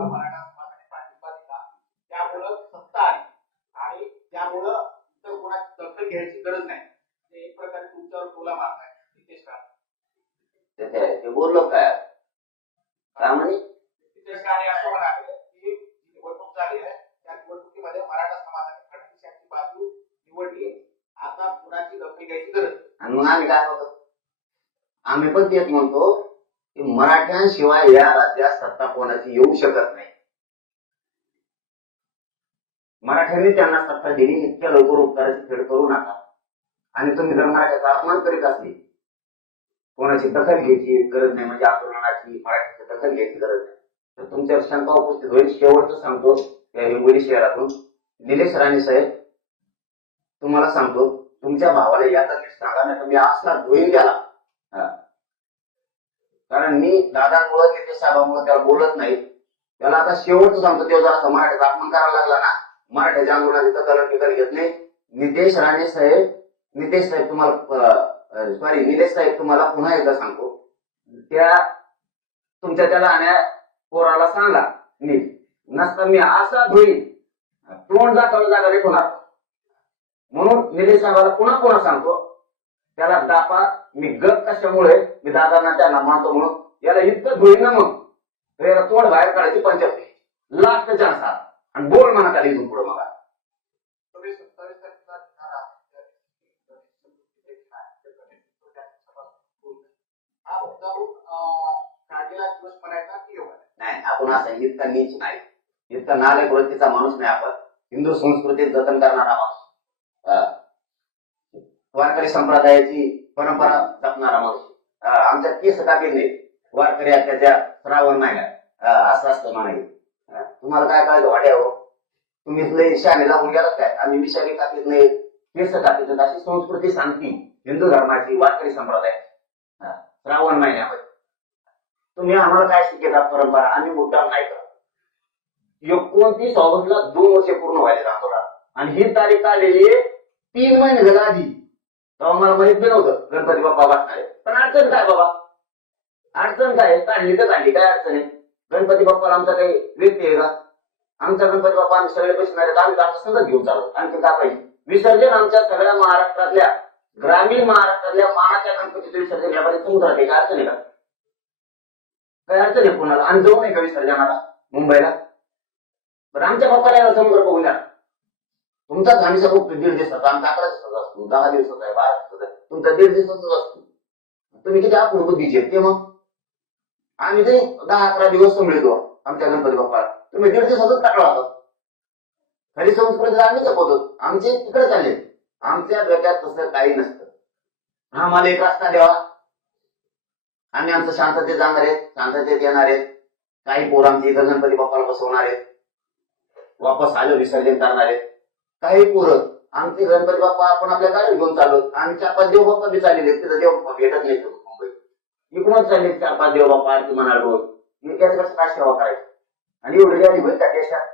त्याला मराठा समाजाने पाठिंबा दिला. त्यामुळं सत्ता आली. आणि त्यामुळं इतर कोणाची दखल घ्यायची गरज नाही. म्हणजे एक प्रकारे तुमच्यावर टोला मारताय. नितेश राणे. ते बोललो काय म्हणे? नितेश राणे असं म्हणाले की निवडणूक झाली आहे त्या निवडणुकीमध्ये मराठा समाजाने फडणवीस यांची बाजू निवडली आता कुणाची दखल घ्यायची गरज. आणि मग आम्ही काय होतो आम्ही पण तेच म्हणतो. की मराठ्यांशिवाय या राज्यात सत्ता कोणाची येऊ शकत नाही. मराठ्यांनी त्यांना सत्ता दिली इतक्या लवकर उपकाराची फेड करू नका. आणि तुम्ही जर मराठ्याचा अपमान करीत असली कोणाची दखल घ्यायची गरज नाही म्हणजे आंदोलनाची मराठ्याची दखल घ्यायची गरज नाही. तर तुमच्यावर शंका उपस्थित होईल. शेवटचं सांगतो या हिंगोली शहरातून. निलेश राणे साहेब तुम्हाला सांगतो तुमच्या भावाला याचा सांगा नाही तर मी असला धुईन गेला हा. कारण मी दादांमुळे नितेश साहेबांमुळे त्याला बोलत नाही. त्याला आता शेवटचं सांगतो तेव्हा जरा असं मराठ्याचा अपमान करायला लागला ना मराठ्याच्या आंदोलनाची दखल टिकल घेत नाही. नितेश राणे साहेब नितेश साहेब तुम्हाला सॉरी निलेश साहेब तुम्हाला पुन्हा एकदा सांगतो. त्या तुमच्या त्या लहान्या पोराला सांगा नीट. नसता मी असा धुईन तोंड दाखवलं जागा रे होणार म्हणून निलेश साहेबाला पुन्हा पुन्हा सांगतो त्याला दापा मी गप कशामुळे? मी दादांना त्यांना मानतो म्हणून. याला इतकं धुईन ना मग. याला तोड बाहेर काढायची पंचायत लास्ट चान्स हा आणि बोल म्हणा त्याला इथून पुढे मला. दिवस नाही आपण असं इतका नीच नाही. इतका नालायक वृत्तीचा माणूस नाही आपण. हिंदू संस्कृतीत जतन करणारा माणूस. वारकरी संप्रदायाची परंपरा जपणारा माणूस. आमच्या केस कापीत नाही वारकरी त्याच्या श्रावण महिन्यात असं असतं म्हणाली. तुम्हाला काय कळलं वाट्या हो? तुम्ही लई शाने लागून गेलात काय? आम्ही विषारी कापीत नाही केस कापीत अशी संस्कृती सांगती हिंदू धर्माची वारकरी संप्रदायाची श्रावण महिन्यामध्ये. तुम्ही आम्हाला काय शिकवता परंपरा? आम्ही मुद्दाम नाही करत. एकोणतीस ऑगस्टला दोन वर्ष पूर्ण व्हायला आंदोलन आणि ही तारीख आलेली आहे तीन महिने झाला आधी. तेव्हा मला माहीत बी नव्हतं गणपती बाप्पा वाचणार पण अडचण काय बाबा? अडचण काय? आहे? काढली तर काढली काय अडचण आहे? गणपती बाप्पाला आमचा काही व्यक्ती आहे का? आमचा गणपती बाप्पा आम्ही सगळे पैसे आम्ही आमचा संघ घेऊन चालू. आणखी का पाहिजे? विसर्जन आमच्या सगळ्या महाराष्ट्रातल्या ग्रामीण महाराष्ट्रातल्या मानाच्या गणपतीचं विसर्जन यामध्ये समुद्रात आहे काय अडचण आहे का? काय अडचण आहे कोणाला? आणि जाऊ नये का विसर्जनाला? मुंबईला? पण आमच्या बाप्पाला याला समुद्र बघून द्या तुमचा आम्ही सगळं दीड दिवसाचा आमचा अकरा दिवसाचा असतो. दहा दिवसाचा आहे बारा दिवसाचा आहे. तुमचा दीड दिवसाचाच असतो. तुम्ही किती आपण बुद्धी झेपते मग? आम्ही ते दहा अकरा दिवस मिळतो आमच्या गणपती बाप्पाला. तुम्ही दीड दिवसातच टाकला होता. खरी संस्कृती आम्ही जपवतो आमचे तिकडे चालले. आमच्या गटात तसं काही नसतं. आम्हाला एक रस्ता द्यावा. आम्ही आमचं शांततेत जाणार आहेत शांततेत येणार आहेत. काही पोर आमचे इथं गणपती बाप्पाला बसवणार आहेत. वापस आलो विसर्जन करणार आहेत. काही पोरं आमचे गणपती बाप्पा आपण आपल्या गाडी घेऊन चाललो आम्ही चार पाच देव बाप्पा बी चाललेले तिथं देव बाप्पा भेटत नाही मुंबईत. इकडून चालले चार पाच देव बाप्पा आरती म्हणाल. रोज मी त्याच कसं काय सेवा करायची? आणि एवढी गाडी होईल का देशात?